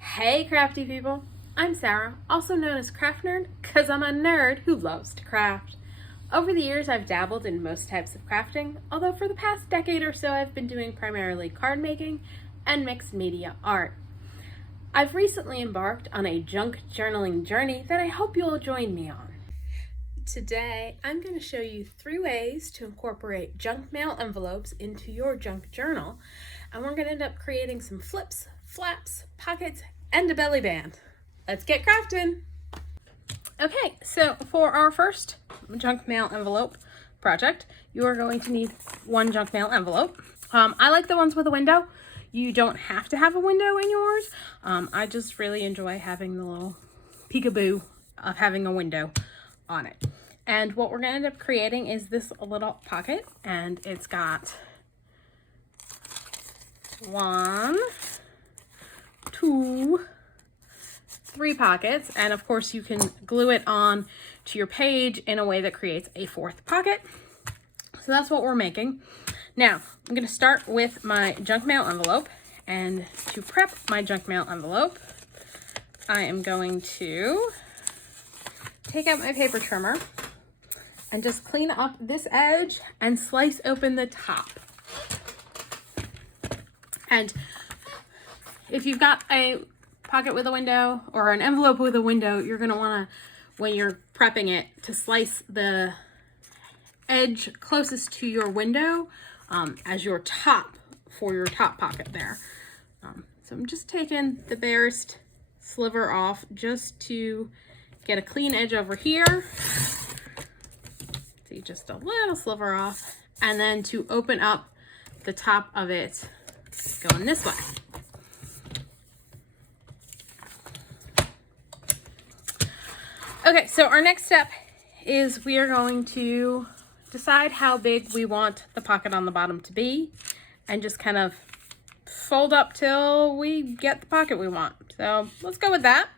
Hey crafty people, I'm Sarah, also known as Craft Nerd, because I'm a nerd who loves to craft. Over the years I've dabbled in most types of crafting, although for the past decade or so I've been doing primarily card making and mixed media art. I've recently embarked on a junk journaling journey that I hope you'll join me on. Today I'm going to show you 3 ways to incorporate junk mail envelopes into your junk journal, and we're going to end up creating some flips, flaps, pockets, and a belly band. Let's get crafting! Okay, so for our first junk mail envelope project, you are going to need 1 junk mail envelope. I like the ones with a window. You don't have to have a window in yours. I just really enjoy having the little peekaboo of having a window on it. And what we're going to end up creating is this little pocket, and it's got 1, 2, 3 pockets, and of course you can glue it on to your page in a way that creates a 4th pocket. So that's what we're making. Now I'm going to start with my junk mail envelope, and to prep my junk mail envelope I am going to take out my paper trimmer and just clean up this edge and slice open the top. And if you've got a pocket with a window or an envelope with a window, you're going to want to, when you're prepping it, to slice the edge closest to your window as your top for your top pocket there. So I'm just taking the barest sliver off just to get a clean edge over here. See, just a little sliver off, and then to open up the top of it going this way. Okay, so our next step is we are going to decide how big we want the pocket on the bottom to be and just kind of fold up till we get the pocket we want. So let's go with that.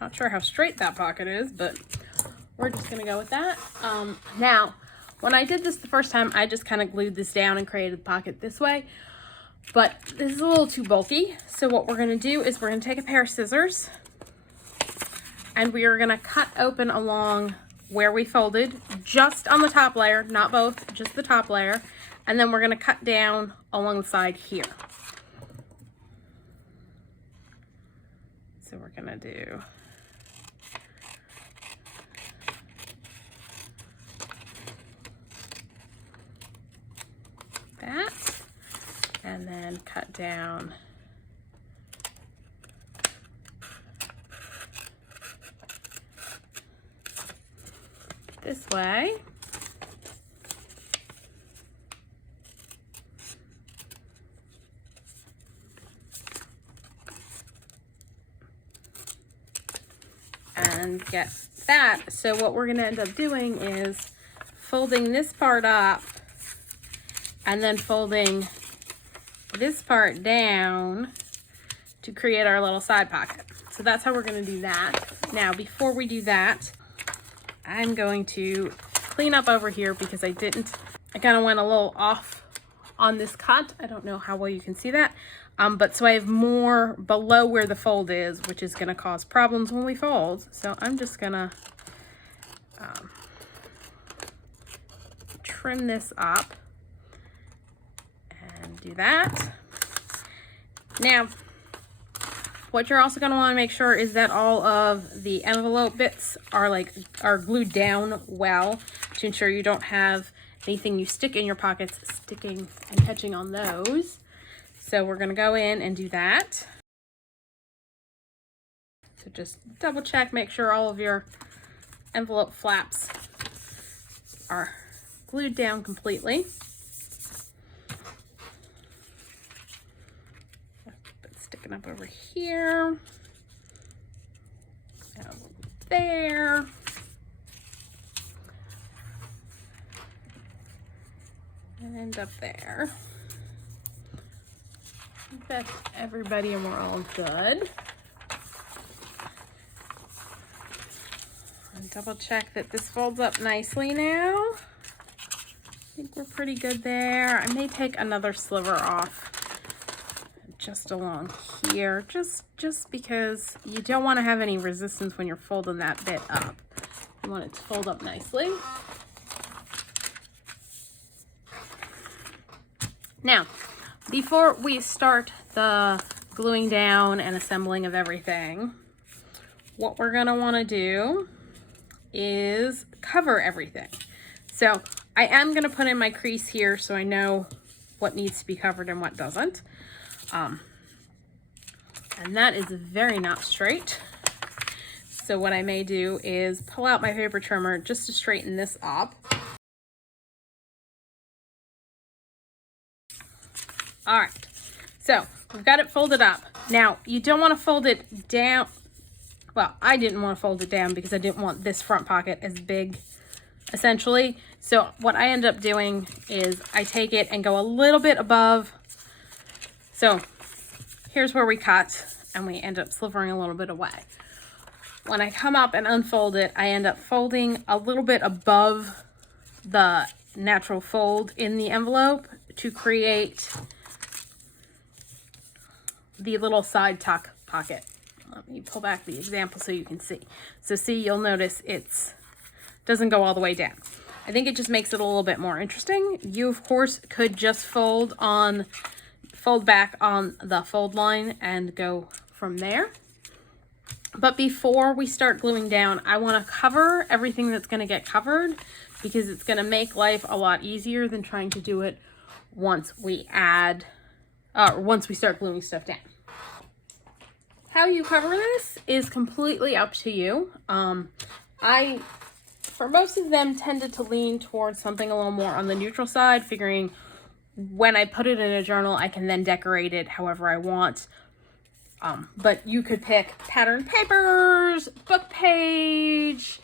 Not sure how straight that pocket is, but we're just gonna go with that. Now, when I did this the first time, I just kind of glued this down and created the pocket this way, but this is a little too bulky. So what we're gonna do is we're gonna take a pair of scissors and we are gonna cut open along where we folded, just on the top layer, not both, just the top layer. And then we're gonna cut down along the side here. So we're gonna do that, and then cut down this way. And get that. So what we're going to end up doing is folding this part up and then folding this part down to create our little side pocket. So that's how we're going to do that. Now, before we do that, I'm going to clean up over here because I kind of went a little off on this cut. I don't know how well you can see that. But so I have more below where the fold is, which is going to cause problems when we fold. So I'm just going to trim this up and do that. Now, what you're also going to want to make sure is that all of the envelope bits are glued down well to ensure you don't have anything you stick in your pockets sticking and catching on those. So we're going to go in and do that. So just double check, make sure all of your envelope flaps are glued down completely. Sticking up over here, over there, and up there. I think that's everybody, and we're all good. And double check that this folds up nicely now. I think we're pretty good there. I may take another sliver off just along here, just because you don't want to have any resistance when you're folding that bit up. You want it to fold up nicely. Now, before we start the gluing down and assembling of everything, what we're gonna wanna do is cover everything. So I am gonna put in my crease here so I know what needs to be covered and what doesn't. And that is very not straight. So what I may do is pull out my paper trimmer just to straighten this up. All right, so we've got it folded up. Now, you don't want to fold it down. Well, I didn't want to fold it down because I didn't want this front pocket as big, essentially. So what I end up doing is I take it and go a little bit above. So here's where we cut, and we end up slivering a little bit away. When I come up and unfold it, I end up folding a little bit above the natural fold in the envelope to create the little side tuck pocket. Let me pull back the example so you can see. So see, you'll notice it's doesn't go all the way down. I think it just makes it a little bit more interesting. You of course could just fold back on the fold line and go from there. But before we start gluing down, I want to cover everything that's going to get covered, because it's going to make life a lot easier than trying to do it once we start gluing stuff down. How you cover this is completely up to you. I, for most of them, tended to lean towards something a little more on the neutral side, figuring when I put it in a journal, I can then decorate it however I want. But you could pick pattern papers, book page,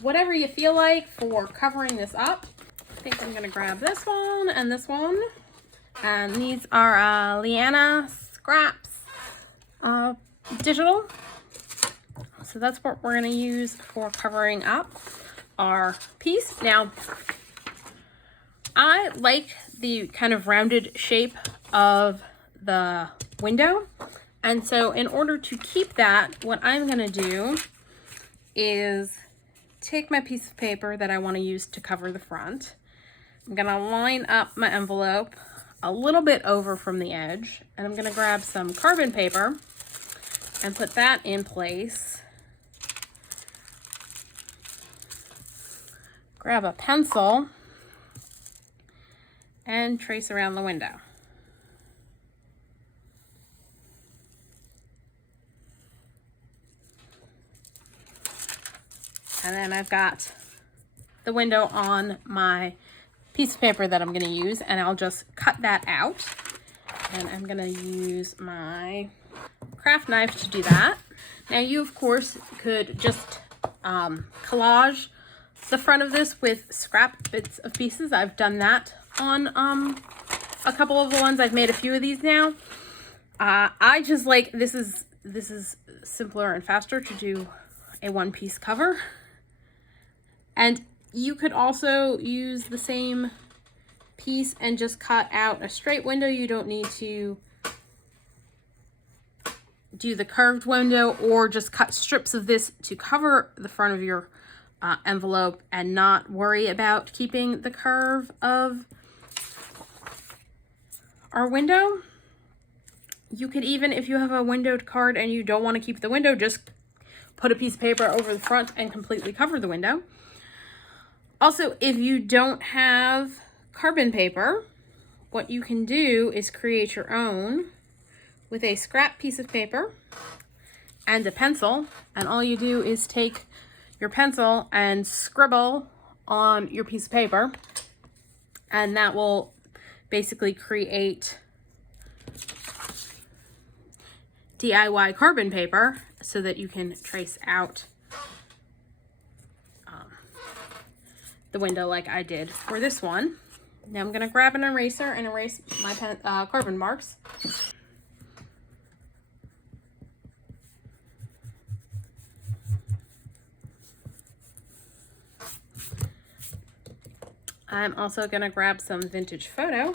whatever you feel like for covering this up. I think I'm gonna grab this one and this one. And these are LianaScrap digital. So that's what we're gonna use for covering up our piece. Now, I like the kind of rounded shape of the window, and so in order to keep that, what I'm gonna do is take my piece of paper that I want to use to cover the front. I'm gonna line up my envelope a little bit over from the edge, and I'm gonna grab some carbon paper and put that in place. Grab a pencil and trace around the window. And then I've got the window on my piece of paper that I'm going to use, and I'll just cut that out. And I'm going to use my craft knife to do that. Now you of course could just collage the front of this with scrap bits of pieces. I've done that on a couple of the ones. I've made a few of these now. I just like, this is simpler and faster to do a one-piece cover. And you could also use the same piece and just cut out a straight window. You don't need to do the curved window, or just cut strips of this to cover the front of your envelope and not worry about keeping the curve of our window. You could even, if you have a windowed card and you don't want to keep the window, just put a piece of paper over the front and completely cover the window. Also, if you don't have carbon paper, what you can do is create your own with a scrap piece of paper and a pencil. And all you do is take your pencil and scribble on your piece of paper, and that will basically create DIY carbon paper so that you can trace out the window like I did for this one. Now I'm gonna grab an eraser and erase my carbon marks. I'm also going to grab some vintage photo.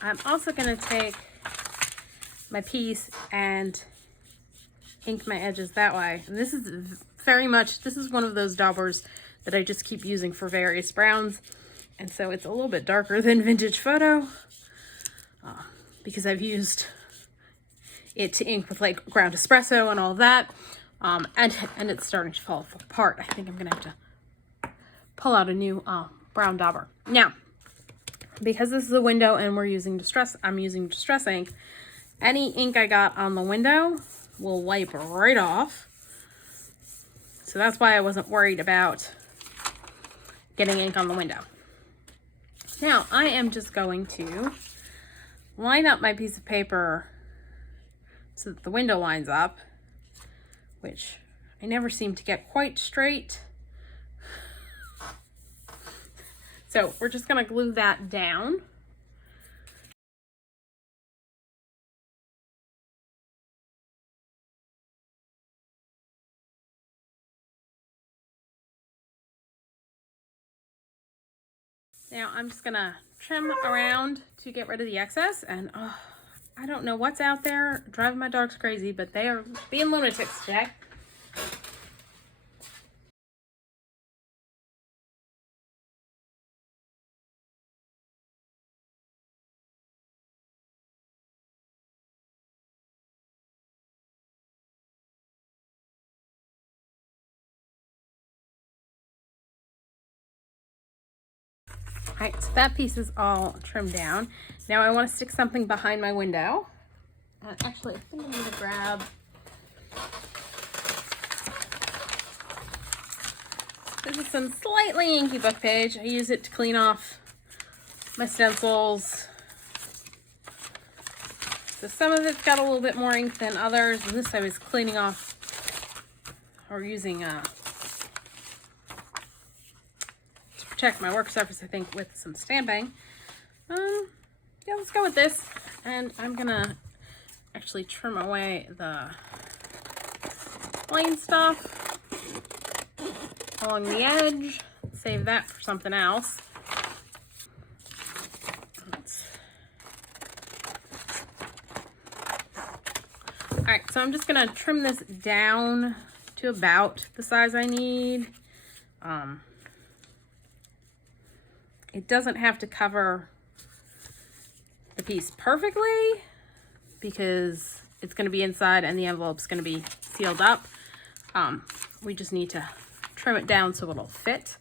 I'm also going to take my piece and ink my edges that way. And this is this is one of those daubers that I just keep using for various browns. And so it's a little bit darker than vintage photo because I've used it to ink with like ground espresso and all that. And it's starting to fall apart. I think I'm going to have to pull out a new brown dauber. Now, because this is a window and I'm using distress ink, any ink I got on the window will wipe right off. So that's why I wasn't worried about getting ink on the window. Now I am just going to line up my piece of paper so that the window lines up, which I never seem to get quite straight. So we're just going to glue that down. Now I'm just going to trim around to get rid of the excess. And I don't know what's out there driving my dogs crazy, but they are being lunatics today. All right, so that piece is all trimmed down. Now I want to stick something behind my window. Actually, I think I'm going to grab this is some slightly inky book page. I use it to clean off my stencils. So some of it's got a little bit more ink than others. And this I was cleaning off or using to protect my work surface, I think, with some stamping. Yeah, let's go with this. And I'm gonna actually trim away the plain stuff along the edge. Save that for something else. All right, so I'm just gonna trim this down to about the size I need. It doesn't have to cover the piece perfectly because it's going to be inside and the envelope's going to be sealed up. We just need to trim it down so it'll fit.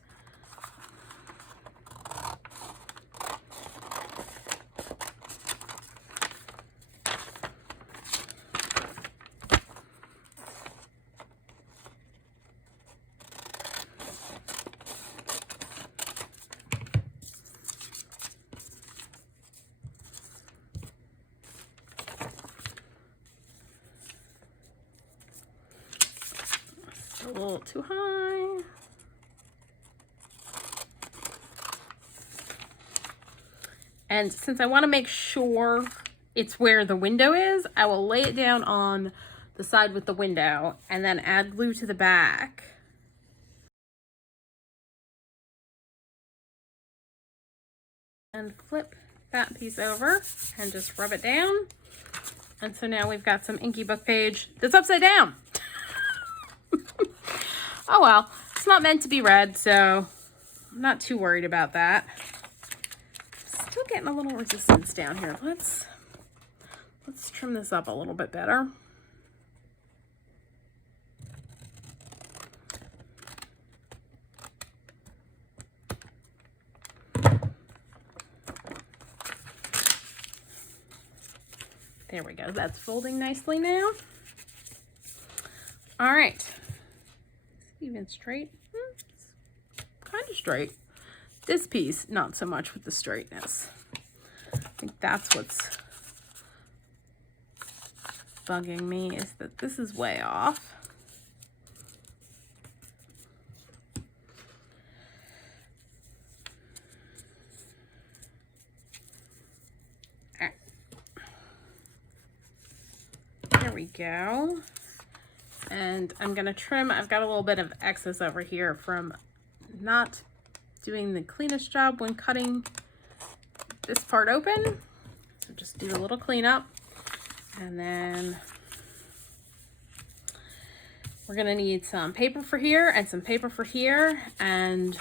A little too high. And since I want to make sure it's where the window is, I will lay it down on the side with the window and then add glue to the back. And flip that piece over and just rub it down. And so now we've got some inky book page that's upside down. Oh well, it's not meant to be read, so I'm not too worried about that. Still getting a little resistance down here. Let's trim this up a little bit better. There we go. That's folding nicely now. All right. Even straight? It's kind of straight. This piece, not so much with the straightness. I think that's what's bugging me, is that this is way off. we go. And I'm gonna trim. I've got a little bit of excess over here from not doing the cleanest job when cutting this part open. So just do a little cleanup. And then we're gonna need some paper for here and some paper for here. And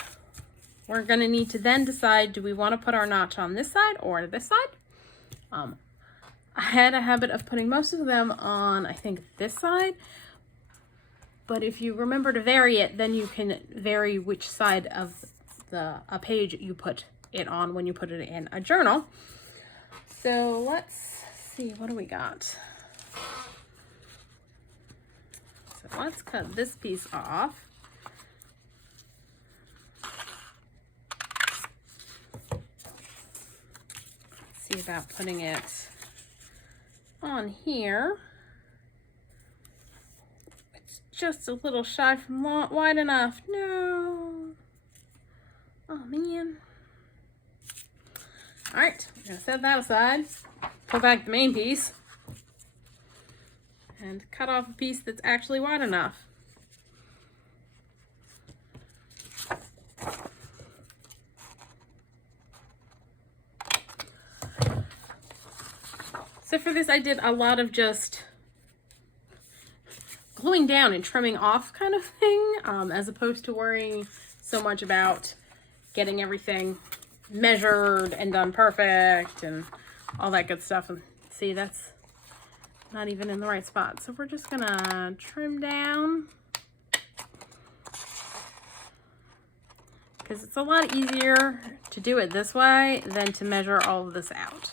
we're gonna need to then decide, do we wanna put our notch on this side or this side? I had a habit of putting most of them on, I think, this side. But if you remember to vary it, then you can vary which side of a page you put it on when you put it in a journal. So let's see, what do we got? So let's cut this piece off. See about putting it on here. It's just a little shy from wide enough. No. Oh man. All right, I'm gonna set that aside. Pull back the main piece and cut off a piece that's actually wide enough. So for this, I did a lot of just gluing down and trimming off kind of thing, as opposed to worrying so much about getting everything measured and done perfect and all that good stuff. And see, that's not even in the right spot. So we're just gonna trim down, because it's a lot easier to do it this way than to measure all of this out.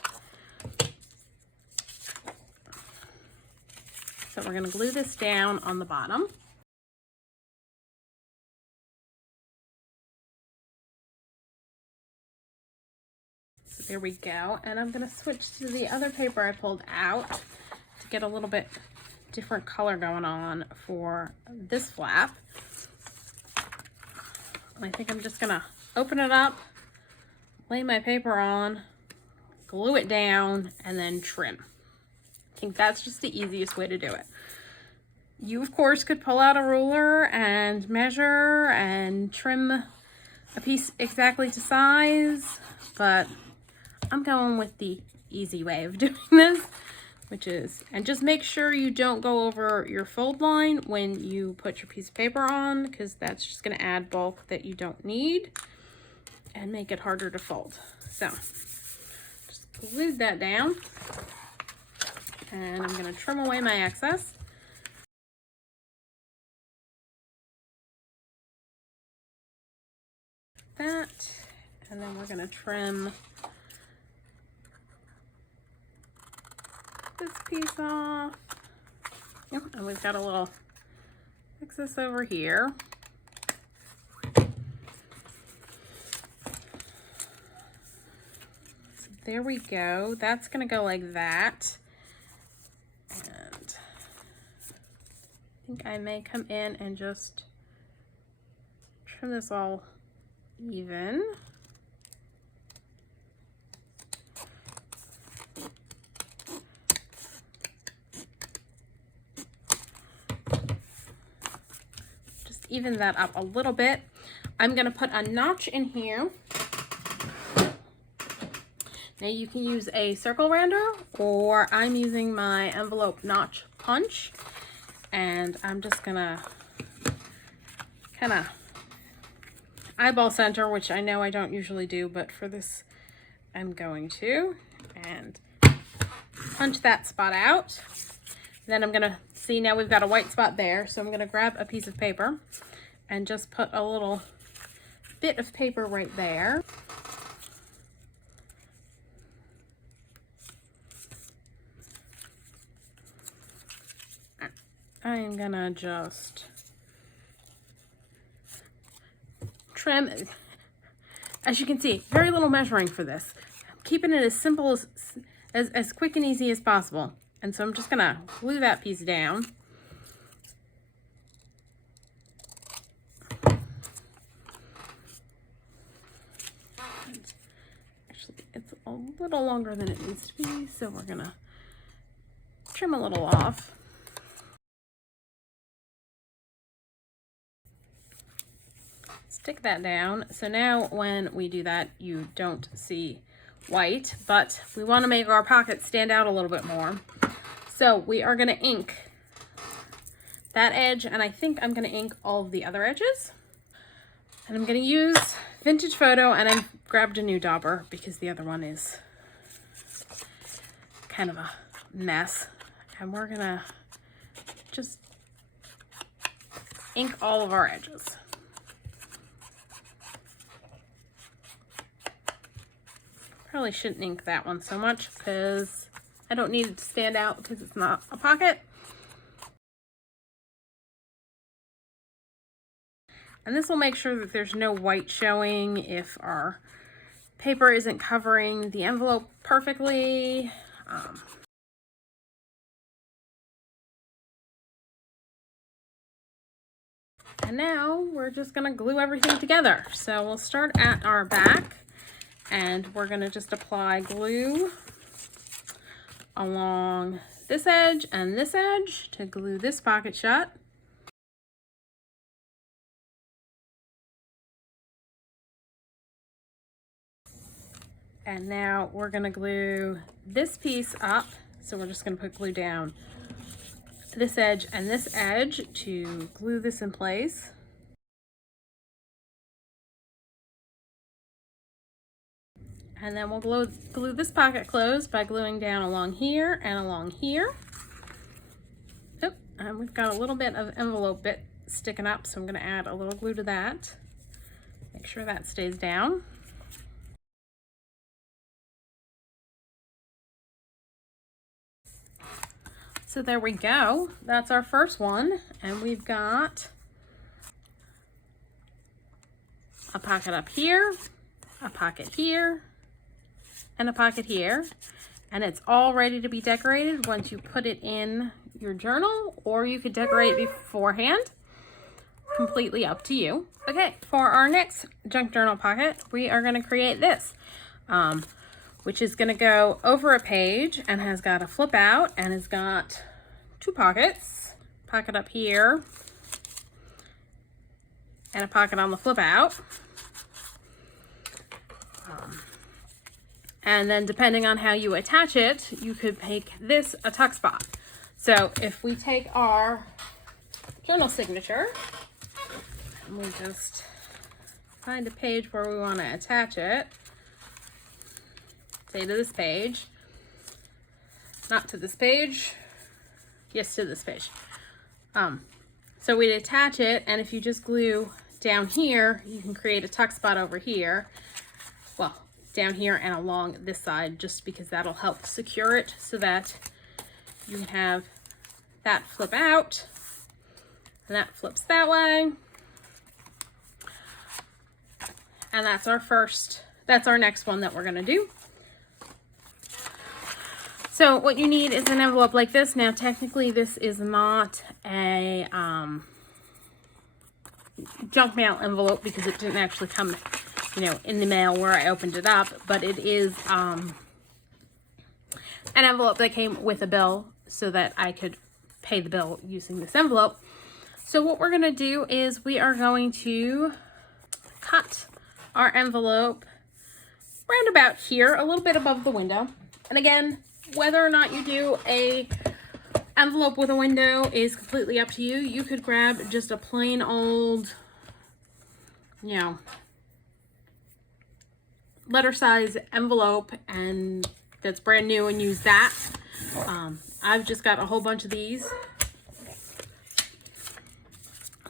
So we're going to glue this down on the bottom. So there we go. And I'm going to switch to the other paper I pulled out to get a little bit different color going on for this flap. I think I'm just going to open it up, lay my paper on, glue it down, and then trim. I think that's just the easiest way to do it. You, of course, could pull out a ruler and measure and trim a piece exactly to size, but I'm going with the easy way of doing this, which is, and just make sure you don't go over your fold line when you put your piece of paper on, because that's just going to add bulk that you don't need and make it harder to fold. So just glue that down. And I'm going to trim away my excess. That, and then we're going to trim this piece off. Yep, and we've got a little excess over here. So there we go. That's going to go like that. I think I may come in and just trim this all even. Just even that up a little bit. I'm going to put a notch in here. Now you can use a circle render, or I'm using my envelope notch punch. And I'm just gonna kind of eyeball center, which I know I don't usually do, but for this I'm going to, and punch that spot out. Then I'm gonna see, now we've got a white spot there, so I'm gonna grab a piece of paper and just put a little bit of paper right there. I'm gonna just trim. As you can see, very little measuring for this. I'm keeping it as simple as quick and easy as possible. And so I'm just gonna glue that piece down. Actually, it's a little longer than it needs to be, so we're gonna trim a little off. stick that down. So now when we do that, you don't see white, but we want to make our pocket stand out a little bit more. So we are going to ink that edge, and I think I'm going to ink all of the other edges. And I'm going to use Vintage Photo, and I grabbed a new dauber because the other one is kind of a mess. And we're going to just ink all of our edges. Probably shouldn't ink that one so much because I don't need it to stand out because it's not a pocket. And this will make sure that there's no white showing if our paper isn't covering the envelope perfectly. And now we're just gonna glue everything together. So we'll start at our back, and we're gonna just apply glue along this edge and this edge to glue this pocket shut. And now we're gonna glue this piece up. So we're just gonna put glue down this edge and this edge to glue this in place. And then we'll glue this pocket closed by gluing down along here and along here. Oh, and we've got a little bit of envelope bit sticking up, so I'm gonna add a little glue to that. Make sure that stays down. So there we go. That's our first one. And we've got a pocket up here, a pocket here, and a pocket here. And it's all ready to be decorated once you put it in your journal, or you could decorate beforehand. Completely up to you. Okay, for our next junk journal pocket, we are going to create this. Which is going to go over a page and has got a flip out and has got two pockets. Pocket up here and a pocket on the flip out. And then depending on how you attach it, you could make this a tuck spot. So if we take our journal signature and we just find a page where we want to attach it, say to this page, not to this page, yes, to this page. So we'd attach it, and if you just glue down here, you can create a tuck spot over here. Well, down here and along this side, just because that'll help secure it so that you can have that flip out, and that flips that way. And that's our next one that we're gonna do. So what you need is an envelope like this. Now, technically, this is not a junk mail envelope because it didn't actually come, in the mail where I opened it up. But it is an envelope that came with a bill so that I could pay the bill using this envelope. So what we're going to do is we are going to cut our envelope round about here, a little bit above the window. And again, whether or not you do a envelope with a window is completely up to you. You could grab just a plain old, letter size envelope and that's brand new and use that. I've just got a whole bunch of these.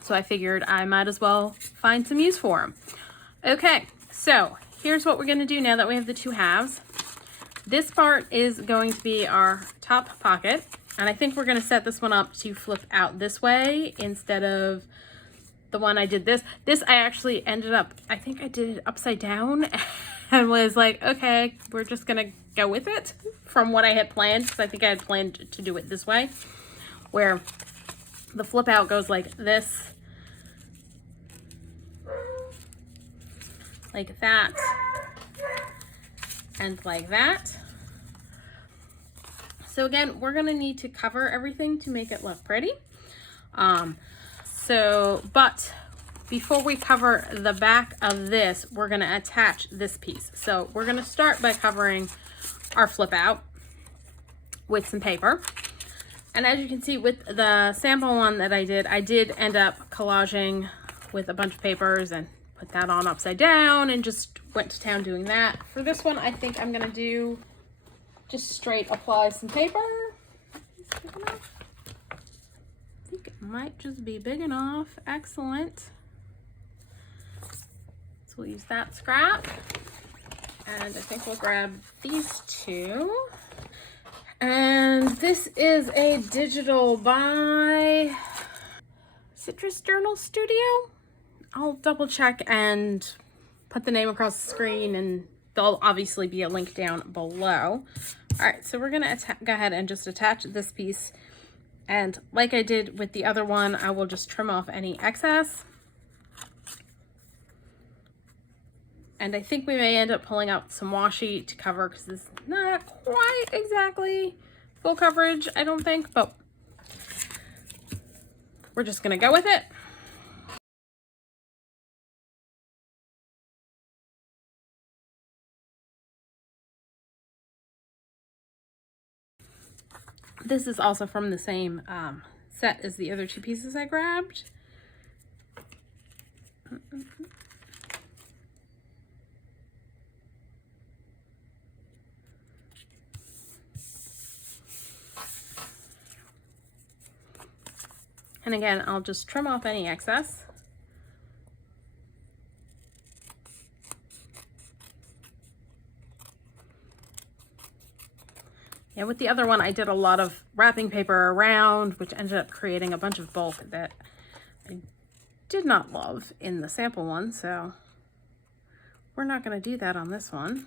So I figured I might as well find some use for them. Okay, so here's what we're gonna do now that we have the two halves. This part is going to be our top pocket, and I think we're going to set this one up to flip out this way instead of the one I did this. This I actually ended up, I think I did it upside down and was like, okay, we're just going to go with it from what I had planned, because I think I had planned to do it this way, where the flip out goes like this, like that, and like that. So again, we're gonna need to cover everything to make it look pretty. But before we cover the back of this, we're going to attach this piece. So we're going to start by covering our flip out with some paper. And as you can see with the sample one that I did end up collaging with a bunch of papers and put that on upside down and just went to town doing that. For this one, I think I'm going to do just straight apply some paper. I think it might just be big enough. Excellent. So we'll use that scrap. And I think we'll grab these two. And this is a digital by Citrus Journal Studio. I'll double check and put the name across the screen, and there'll obviously be a link down below. All right, so we're gonna go ahead and just attach this piece. And like I did with the other one, I will just trim off any excess. And I think we may end up pulling out some washi to cover because it's not quite exactly full coverage, I don't think, but we're just gonna go with it. This is also from the same set as the other two pieces I grabbed. And again, I'll just trim off any excess. Yeah, with the other one, I did a lot of wrapping paper around, which ended up creating a bunch of bulk that I did not love in the sample one, so we're not going to do that on this one.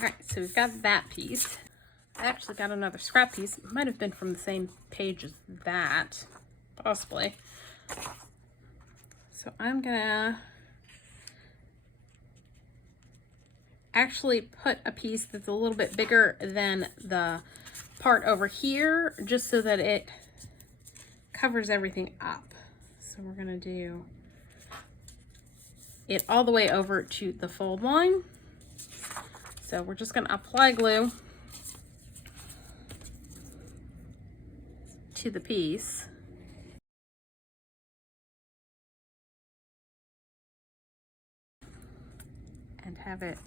All right, so we've got that piece. I actually got another scrap piece. It might have been from the same page as that, possibly. So I'm gonna actually put a piece that's a little bit bigger than the part over here, just so that it covers everything up. So we're gonna do it all the way over to the fold line. So we're just gonna apply glue to the piece. And have it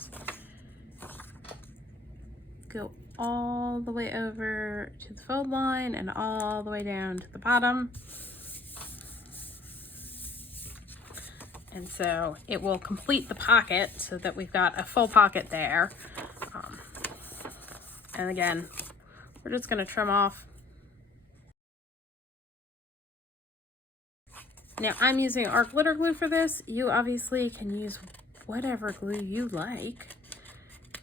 go all the way over to the fold line and all the way down to the bottom. And so it will complete the pocket so that we've got a full pocket there. And again, we're just going to trim off. Now I'm using our glitter glue for this. You obviously can use whatever glue you like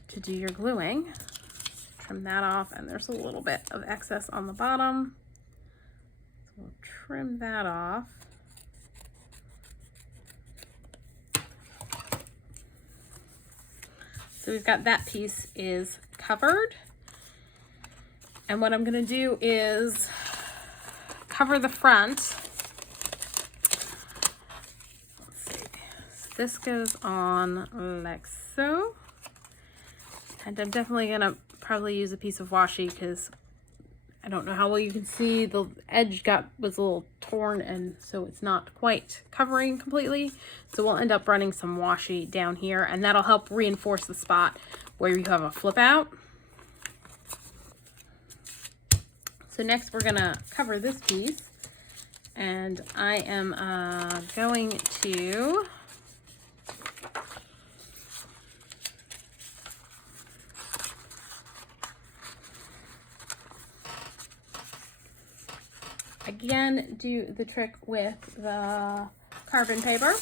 to do your gluing. Trim that off, and there's a little bit of excess on the bottom. So we'll trim that off. So we've got that piece is covered. And what I'm gonna do is cover the front. Let's see. So this goes on like so. And I'm definitely gonna probably use a piece of washi because I don't know how well you can see, the edge was a little torn, and so it's not quite covering completely. So we'll end up running some washi down here, and that'll help reinforce the spot where you have a flip out. So next we're gonna cover this piece, and I am going to again do the trick with the carbon paper.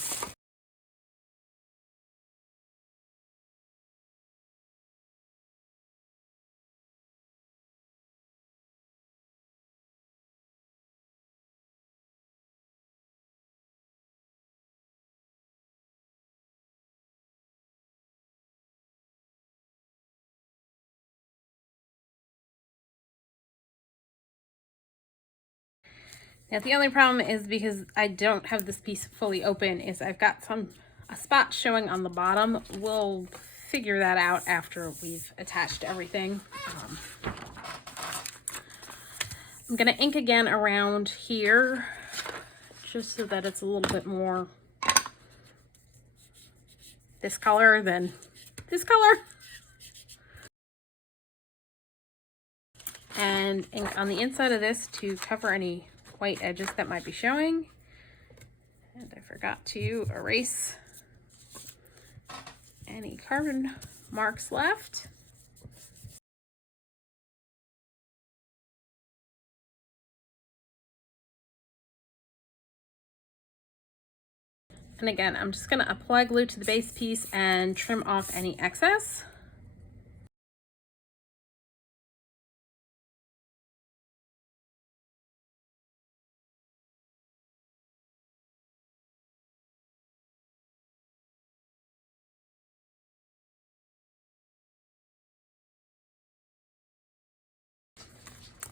Now the only problem is, because I don't have this piece fully open, is I've got a spot showing on the bottom. We'll figure that out after we've attached everything. I'm gonna ink again around here, just so that it's a little bit more this color than this color. And ink on the inside of this to cover any white edges that might be showing. And I forgot to erase any carbon marks left. And again, I'm just gonna apply glue to the base piece and trim off any excess.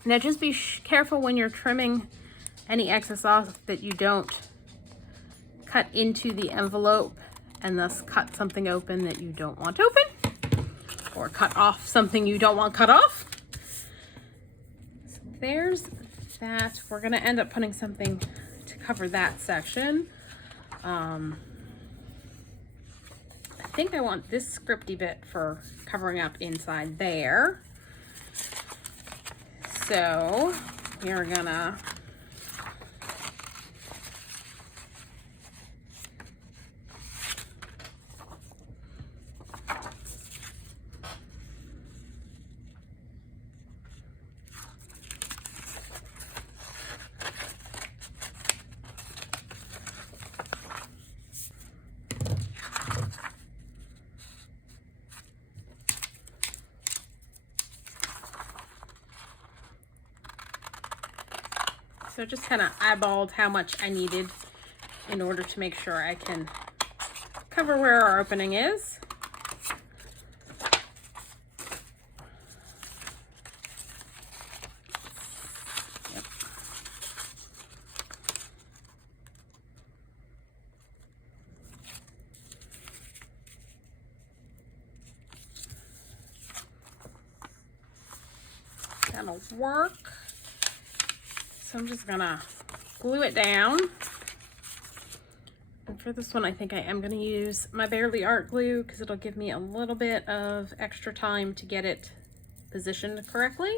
Now just be careful when you're trimming any excess off that you don't cut into the envelope and thus cut something open that you don't want open, or cut off something you don't want cut off. So there's that. We're gonna end up putting something to cover that section. I think I want this scripty bit for covering up inside there. So we're gonna So just kind of eyeballed how much I needed in order to make sure I can cover where our opening is. Yep. That'll work. So I'm just gonna glue it down. And for this one, I think I am gonna use my Barely Art glue because it'll give me a little bit of extra time to get it positioned correctly.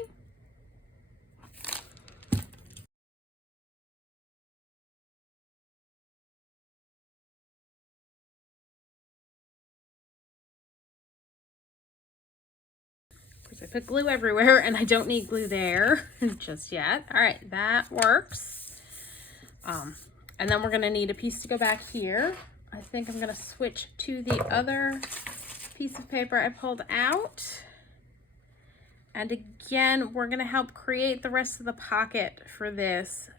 I put glue everywhere and I don't need glue there just yet. All right, that works. And then we're gonna need a piece to go back here. I think I'm gonna switch to the other piece of paper I pulled out. And again, we're gonna help create the rest of the pocket for this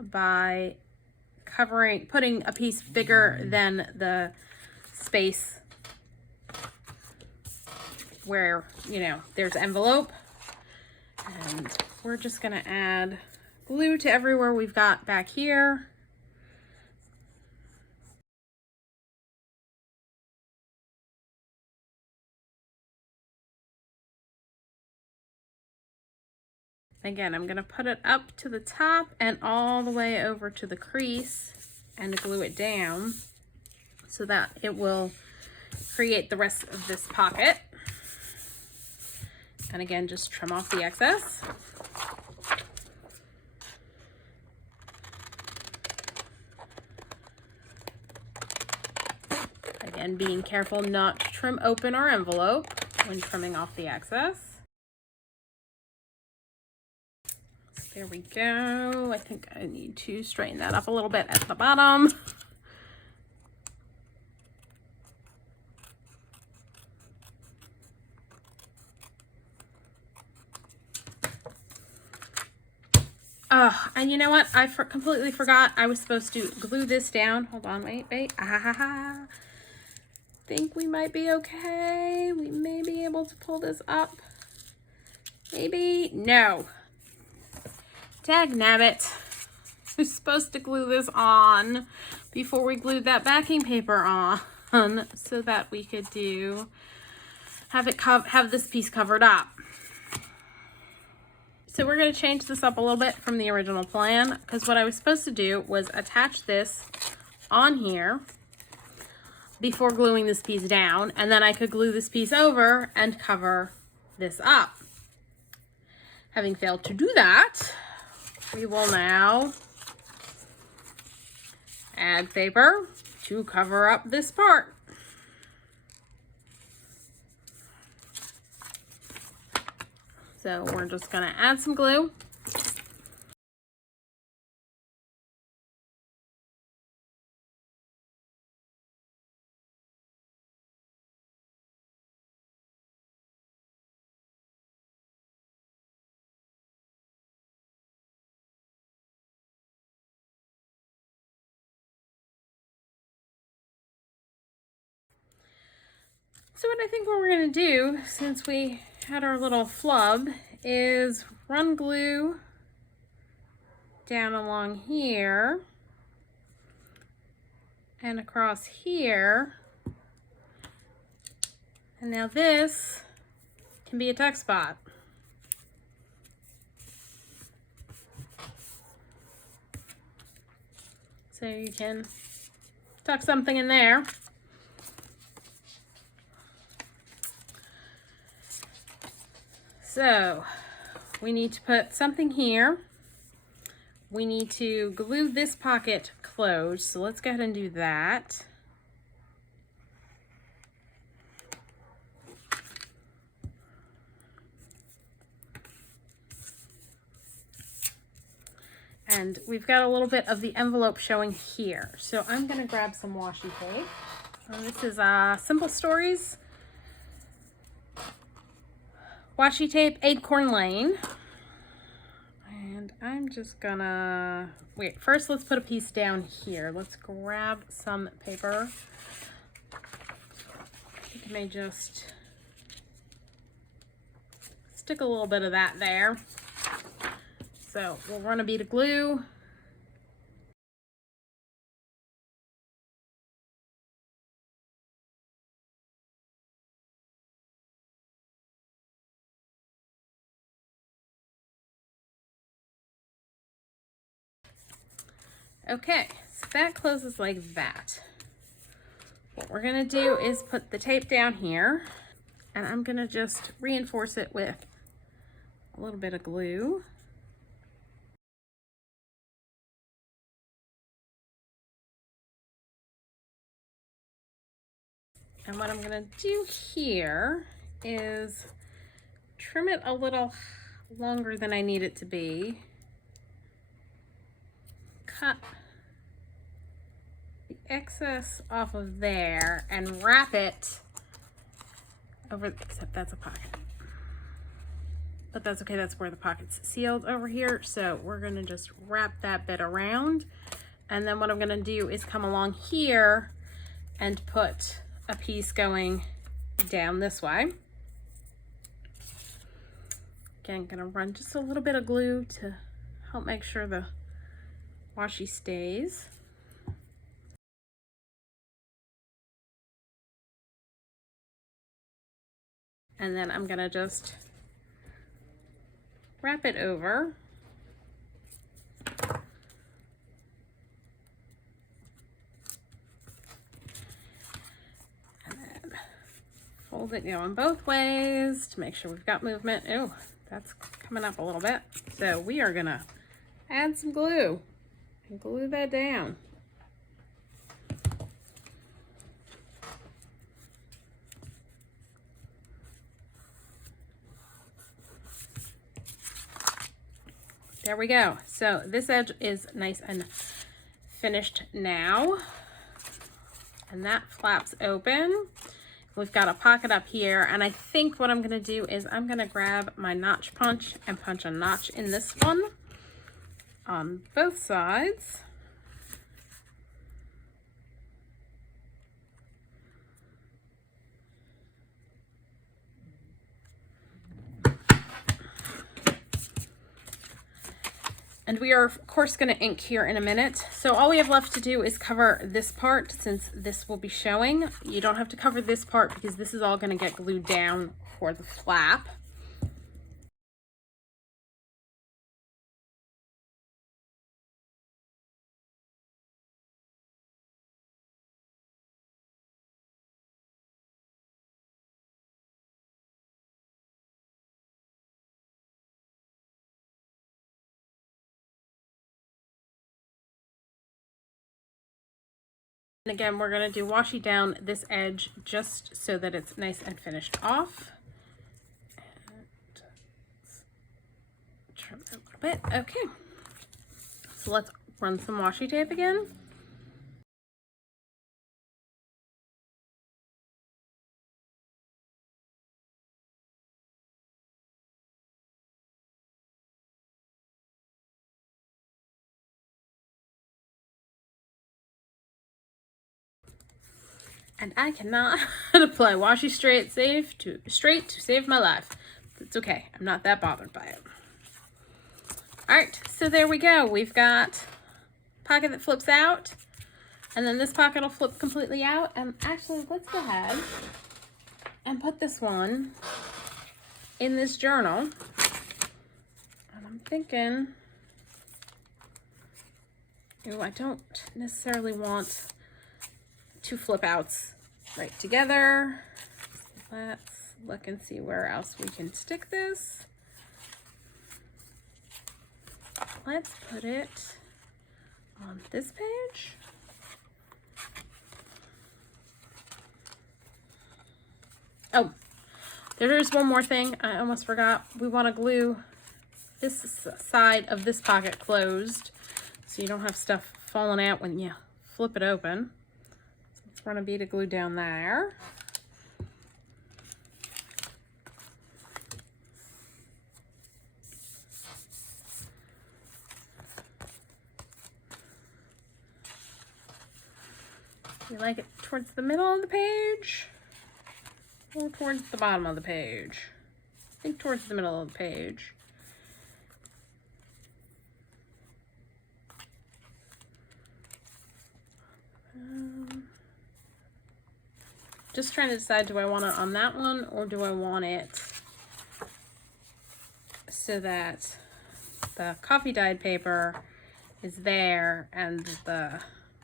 by putting a piece bigger than the space where, you know, there's envelope. And we're just gonna add glue to everywhere we've got back here. Again, I'm gonna put it up to the top and all the way over to the crease and glue it down so that it will create the rest of this pocket. And again, just trim off the excess. Again, being careful not to trim open our envelope when trimming off the excess. So there we go. I think I need to straighten that up a little bit at the bottom. And you know what? I completely forgot I was supposed to glue this down. Hold on, wait. Think we might be okay. We may be able to pull this up. Maybe. No. Dag nabbit. was supposed to glue this on before we glued that backing paper on so that we could have this piece covered up. So we're going to change this up a little bit from the original plan, because what I was supposed to do was attach this on here before gluing this piece down, and then I could glue this piece over and cover this up. Having failed to do that, we will now add paper to cover up this part. So we're just going to add some glue. So what I think what we're going to do, since we had our little flub, is run glue down along here and across here. And now this can be a tuck spot. So you can tuck something in there. So we need to put something here. We need to glue this pocket closed. So let's go ahead and do that. And we've got a little bit of the envelope showing here. So I'm going to grab some washi tape. This is Simple Stories washi tape, Acorn Lane. And I'm just gonna, wait, first let's put a piece down here. Let's grab some paper. I may just stick a little bit of that there. So we'll run a bead of glue. Okay, so that closes like that. What we're gonna do is put the tape down here, and I'm gonna just reinforce it with a little bit of glue. And what I'm gonna do here is trim it a little longer than I need it to be. Cut the excess off of there and wrap it over, except that's a pocket. But that's okay, that's where the pocket's sealed over here. So we're gonna just wrap that bit around. And then what I'm gonna do is come along here and put a piece going down this way. Again, gonna run just a little bit of glue to help make sure the washi stays. And then I'm gonna just wrap it over. And then fold it going both ways to make sure we've got movement. Oh, that's coming up a little bit. So we are gonna add some glue and glue that down. There we go. So this edge is nice and finished now. And that flaps open. We've got a pocket up here, and I think what I'm gonna do is I'm gonna grab my notch punch and punch a notch in this one on both sides. And we are, of course, going to ink here in a minute. So all we have left to do is cover this part, since this will be showing. You don't have to cover this part because this is all going to get glued down for the flap. And again, we're going to do washi down this edge just so that it's nice and finished off. And trim it a little bit. Okay. So let's run some washi tape again. And I cannot apply washi straight to save my life. It's okay. I'm not that bothered by it. All right, so there we go. We've got pocket that flips out, and then this pocket will flip completely out. And actually, let's go ahead and put this one in this journal. And I'm thinking, ooh, I don't necessarily want two flip outs right together. Let's look and see where else we can stick this. Let's put it on this page. Oh, there is one more thing I almost forgot. We want to glue this side of this pocket closed so you don't have stuff falling out when you flip it open. Run a bead of glue down there. You like it towards the middle of the page or towards the bottom of the page? I think towards the middle of the page. Just trying to decide, do I want it on that one or do I want it so that the coffee dyed paper is there and the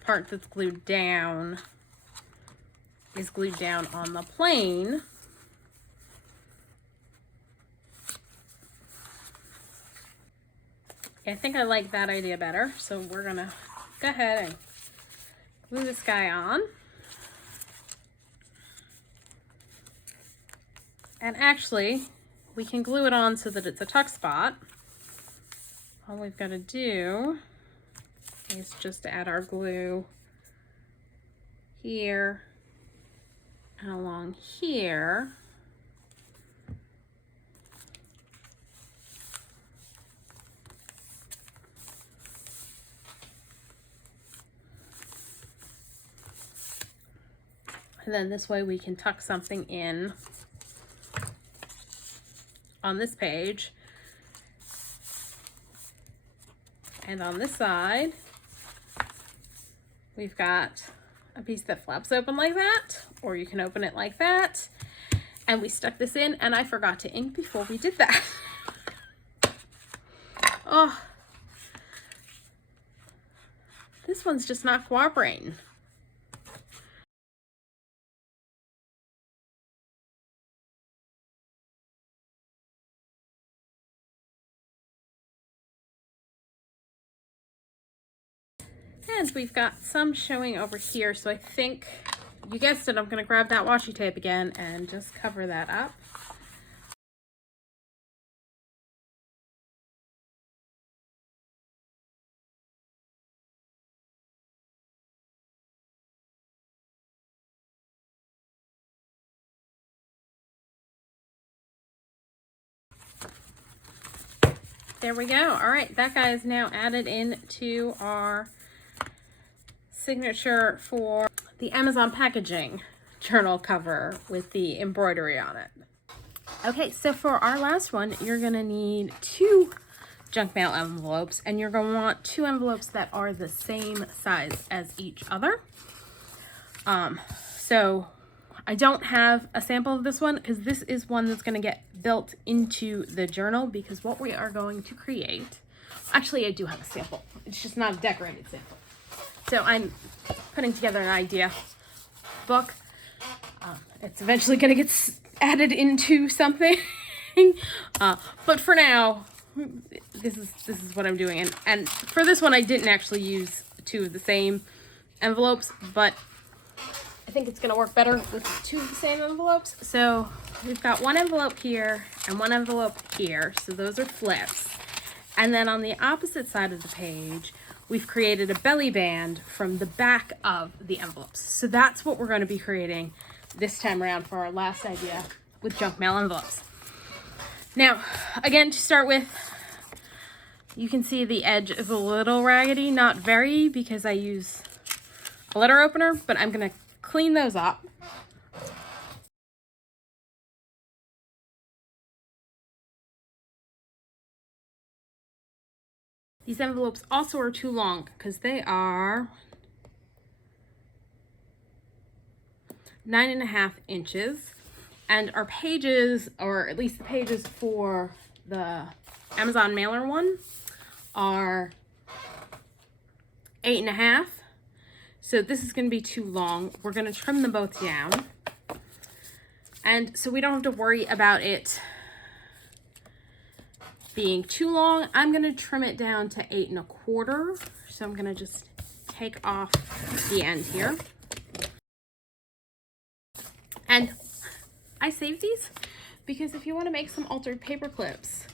part that's glued down is glued down on the plane. I think I like that idea better. So we're gonna go ahead and glue this guy on. And actually, we can glue it on so that it's a tuck spot. All we've got to do is just add our glue here and along here. And then this way we can tuck something in on this page. And on this side, we've got a piece that flaps open like that, or you can open it like that. And we stuck this in, and I forgot to ink before we did that. Oh, this one's just not cooperating. And we've got some showing over here, so I think, you guessed it, I'm going to grab that washi tape again and just cover that up. There we go. All right, that guy is now added into our signature for the Amazon packaging journal cover with the embroidery on it. Okay, so for our last one, you're gonna need two junk mail envelopes, and you're going to want 2 envelopes that are the same size as each other. So I don't have a sample of this one because this is one that's going to get built into the journal, because what we are going to create, actually I do have a sample, it's just not a decorated sample. So I'm putting together an idea book. It's eventually going to get added into something. But for now, this is what I'm doing. And for this one, I didn't actually use 2 of the same envelopes, but I think it's going to work better with 2 of the same envelopes. So we've got 1 envelope here and 1 envelope here. So those are flips. And then on the opposite side of the page, we've created a belly band from the back of the envelopes. So that's what we're going to be creating this time around for our last idea with junk mail envelopes. Now, again, to start with, you can see the edge is a little raggedy, not very, because I use a letter opener, but I'm going to clean those up. These envelopes also are too long because they are 9.5 inches, and our pages, or at least the pages for the Amazon mailer one, are 8.5. So this is going to be too long. We're going to trim them both down, and so we don't have to worry about it being too long. I'm going to trim it down to 8.25. So I'm going to just take off the end here. And I saved these because if you want to make some altered paper clips,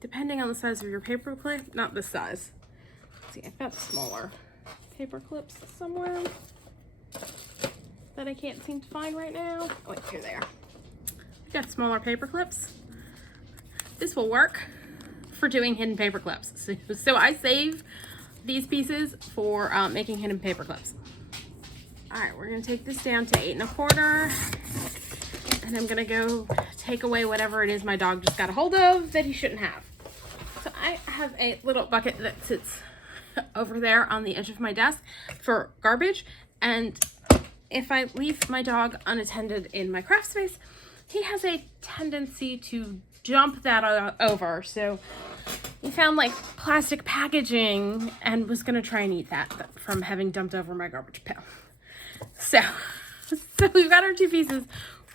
depending on the size of your paper clip, not this size. Let's see, I've got smaller paper clips somewhere that I can't seem to find right now. Oh, wait, here they are. I've got smaller paper clips. This will work for doing hidden paper clips. So I save these pieces for making hidden paper clips. All right, we're gonna take this down to 8.25, and I'm gonna go take away whatever it is my dog just got a hold of that he shouldn't have. So I have a little bucket that sits over there on the edge of my desk for garbage, and if I leave my dog unattended in my craft space, he has a tendency to jump that over. So he found like plastic packaging and was gonna try and eat that from having dumped over my garbage pail. So we've got our 2 pieces.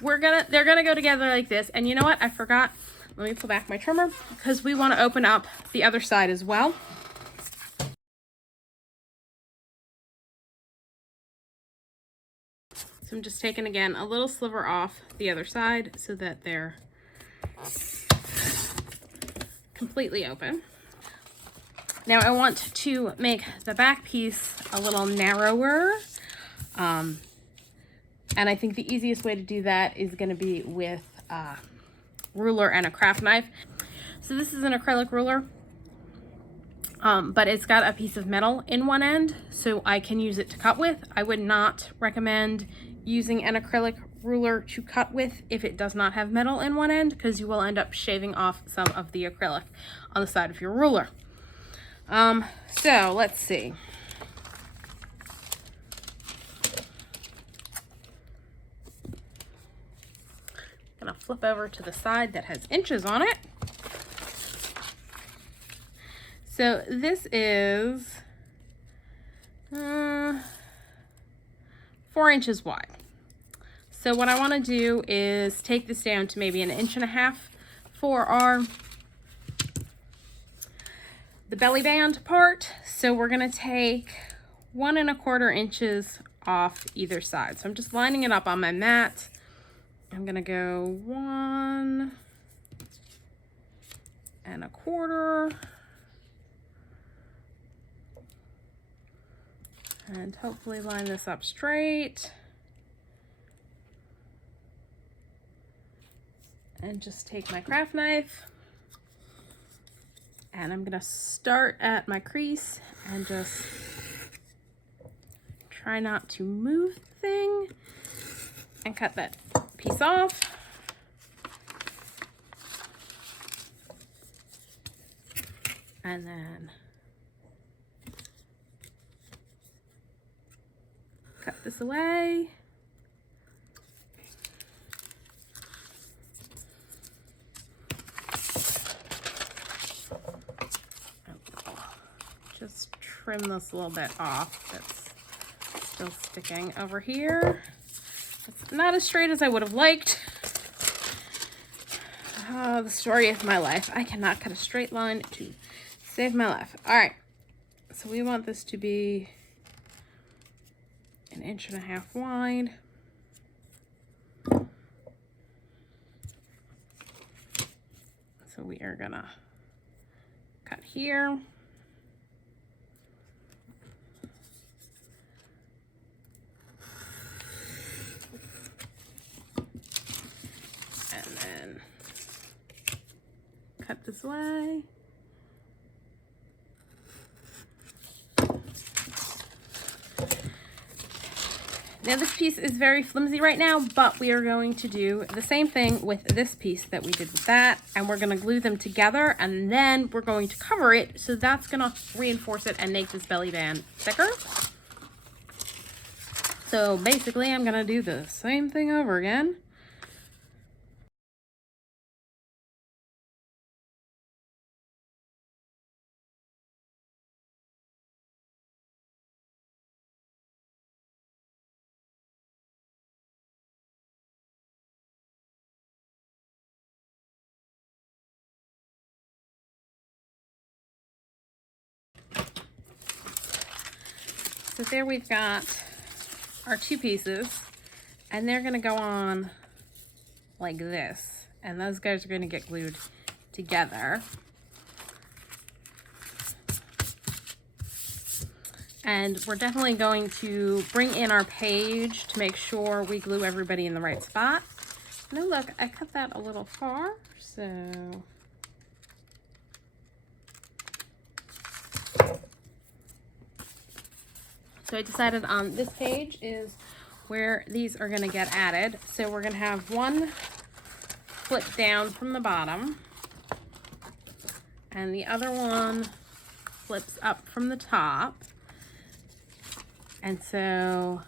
They're gonna go together like this. And you know what? I forgot. Let me pull back my trimmer because we want to open up the other side as well. So I'm just taking again a little sliver off the other side so that they're completely open. Now I want to make the back piece a little narrower. And I think the easiest way to do that is going to be with a ruler and a craft knife. So this is an acrylic ruler, but it's got a piece of metal in one end, so I can use it to cut with. I would not recommend using an acrylic ruler to cut with if it does not have metal in one end, because you will end up shaving off some of the acrylic on the side of your ruler. So let's see. I'm gonna flip over to the side that has inches on it. So this is 4 inches wide. So what I want to do is take this down to maybe 1.5 inches for the belly band part. So we're gonna take 1.25 inches off either side. So I'm just lining it up on my mat. I'm gonna go 1.25, and hopefully line this up straight. And just take my craft knife, and I'm gonna start at my crease and just try not to move the thing and cut that piece off. And then cut this away. Just trim this a little bit off. That's still sticking over here. It's not as straight as I would have liked. Oh, the story of my life. I cannot cut a straight line to save my life. All right, so we want this to be 1.5 inches wide. So we are gonna cut here. And then cut this way. Now this piece is very flimsy right now, but we are going to do the same thing with this piece that we did with that, and we're gonna glue them together, and then we're going to cover it, so that's gonna reinforce it and make this belly band thicker. So basically I'm gonna do the same thing over again. So there we've got our two pieces, and they're gonna go on like this, and those guys are gonna get glued together. And we're definitely going to bring in our page to make sure we glue everybody in the right spot. Now look, I cut that a little far, so I decided on this page is where these are gonna get added. So we're gonna have one flip down from the bottom, and the other one flips up from the top. And so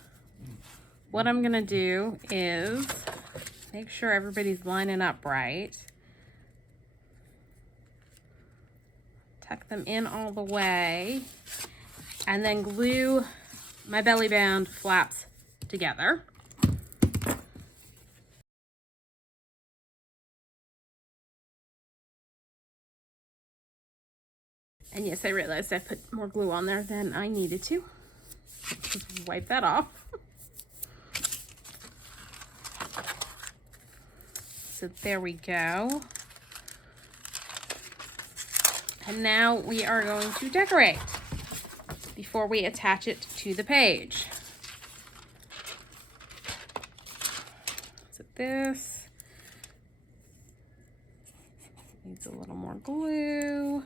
what I'm gonna do is make sure everybody's lining up right. Tuck them in all the way, and then glue my belly band flaps together. And yes, I realized I put more glue on there than I needed to. Just wipe that off. So there we go. And now we are going to decorate before we attach it to the page. So this needs a little more glue.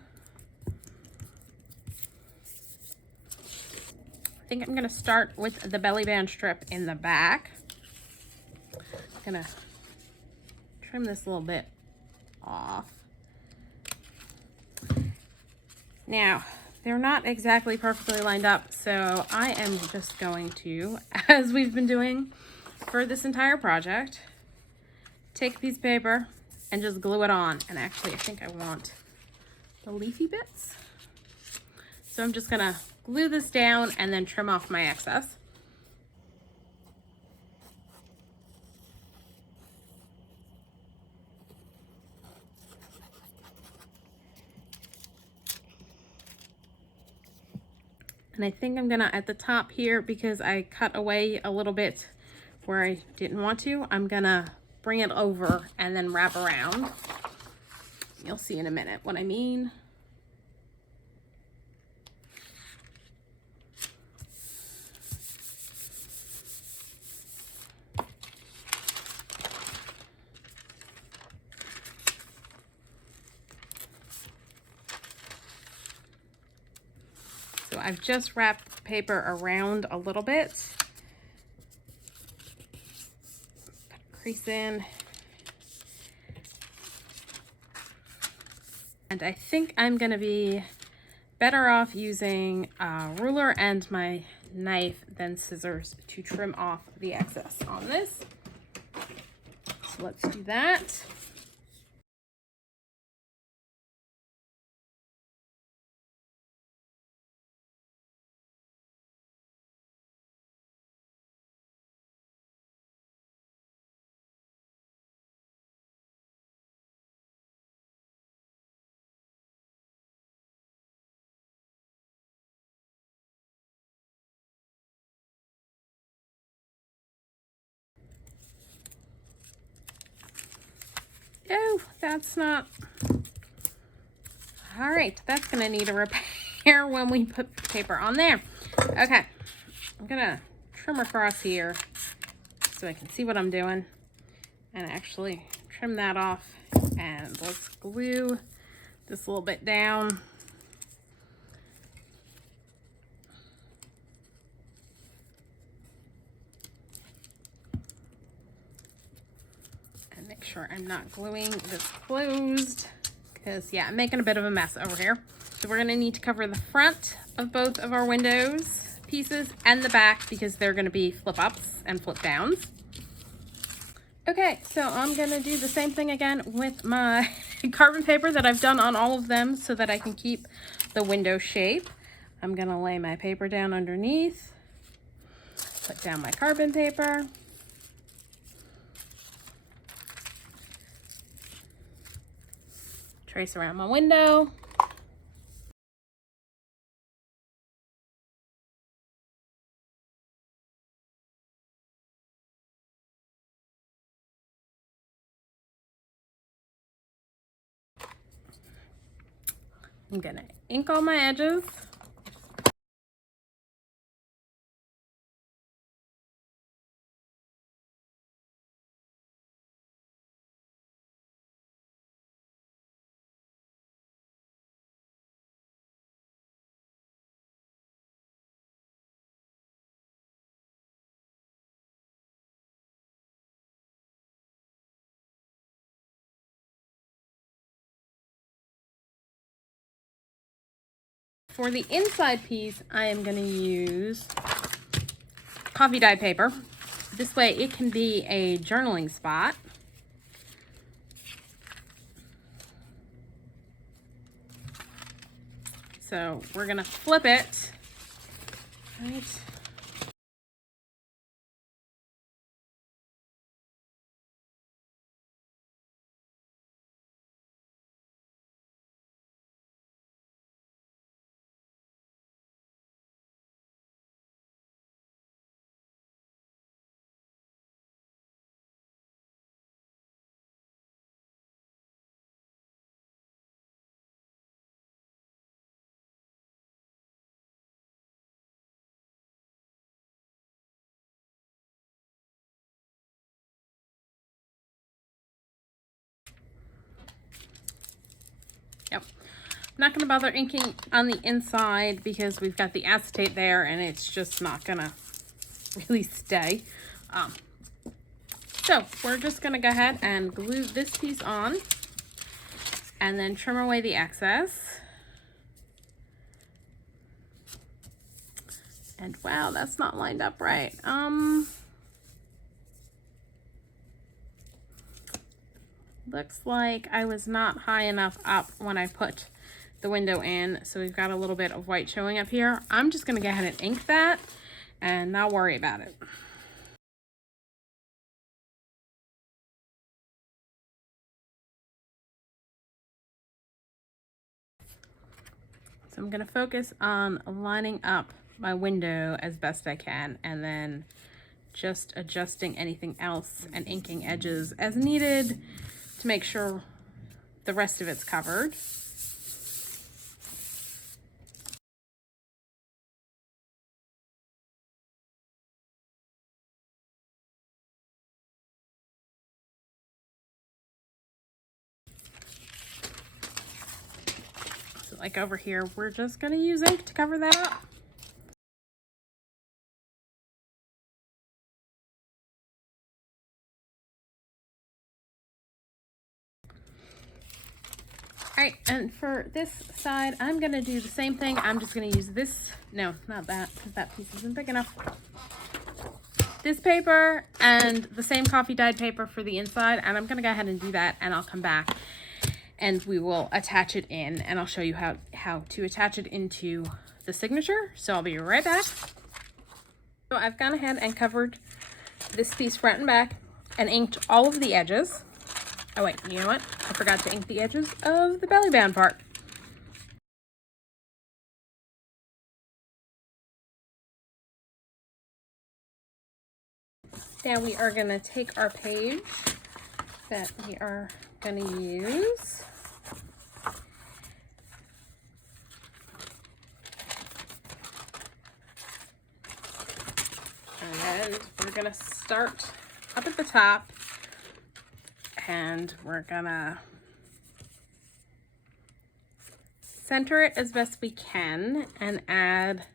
I think I'm gonna start with the belly band strip in the back. I'm gonna trim this a little bit off. Now, they're not exactly perfectly lined up, so I am just going to, as we've been doing for this entire project, take a piece of paper and just glue it on. And actually, I think I want the leafy bits. So I'm just gonna glue this down and then trim off my excess. And I think I'm gonna, at the top here, because I cut away a little bit where I didn't want to, I'm gonna bring it over and then wrap around. You'll see in a minute what I mean. So I've just wrapped the paper around a little bit. Put a crease in. And I think I'm gonna be better off using a ruler and my knife than scissors to trim off the excess on this. So let's do that. Oh, that's not... All right, that's gonna need a repair when we put the paper on there. Okay, I'm gonna trim across here so I can see what I'm doing and actually trim that off. And let's glue this a little bit down. And make sure I'm not gluing this closed, because yeah, I'm making a bit of a mess over here. So we're gonna need to cover the front of both of our windows pieces and the back, because they're gonna be flip ups and flip downs. Okay, so I'm gonna do the same thing again with my carbon paper that I've done on all of them so that I can keep the window shape. I'm gonna lay my paper down underneath, put down my carbon paper, trace around my window. I'm gonna ink all my edges. For the inside piece, I am going to use coffee dye paper. This way it can be a journaling spot. So we're going to flip it. Right. Yep. I'm not going to bother inking on the inside because we've got the acetate there and it's just not going to really stay. So we're just going to go ahead and glue this piece on and then trim away the excess. And wow, that's not lined up right. Looks like I was not high enough up when I put the window in, so we've got a little bit of white showing up here. I'm just gonna go ahead and ink that and not worry about it. So I'm gonna focus on lining up my window as best I can and then just adjusting anything else and inking edges as needed to make sure the rest of it's covered. So like over here, we're just gonna use ink to cover that up. All right, and for this side, I'm gonna do the same thing. I'm just gonna use this, no, not that, because that piece isn't big enough. This paper and the same coffee dyed paper for the inside, and I'm gonna go ahead and do that, and I'll come back and we will attach it in, and I'll show you how to attach it into the signature. So I'll be right back. So I've gone ahead and covered this piece front and back and inked all of the edges. Oh wait, you know what? I forgot to ink the edges of the belly band part. Now we are gonna take our page that we are gonna use. And we're gonna start up at the top, and we're gonna center it as best we can and add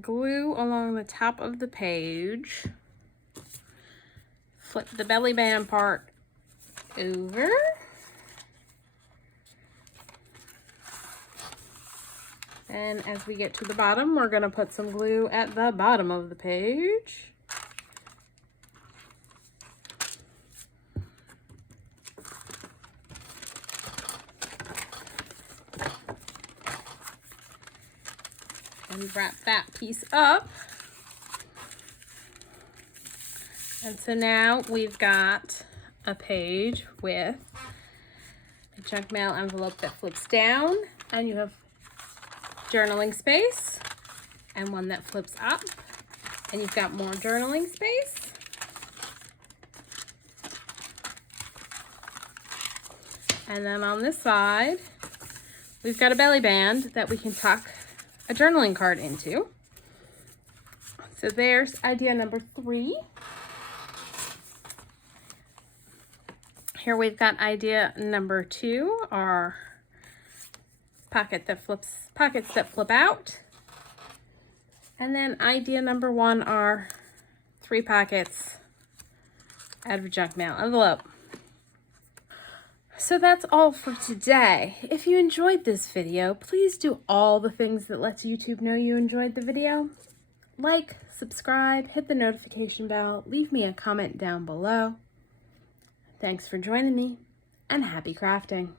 glue along the top of the page. Flip the belly band part over. And as we get to the bottom, we're gonna put some glue at the bottom of the page. And wrap that piece up. And so now we've got a page with a junk mail envelope that flips down, and you have journaling space, and one that flips up, and you've got more journaling space. And then on this side, we've got a belly band that we can tuck a journaling card into. So there's idea number 3. Here we've got idea number 2, our pockets that flip out. And then idea number 1 are 3 pockets out of a junk mail envelope. So that's all for today. If you enjoyed this video, please do all the things that lets YouTube know you enjoyed the video. Like, subscribe, hit the notification bell, leave me a comment down below. Thanks for joining me, and happy crafting.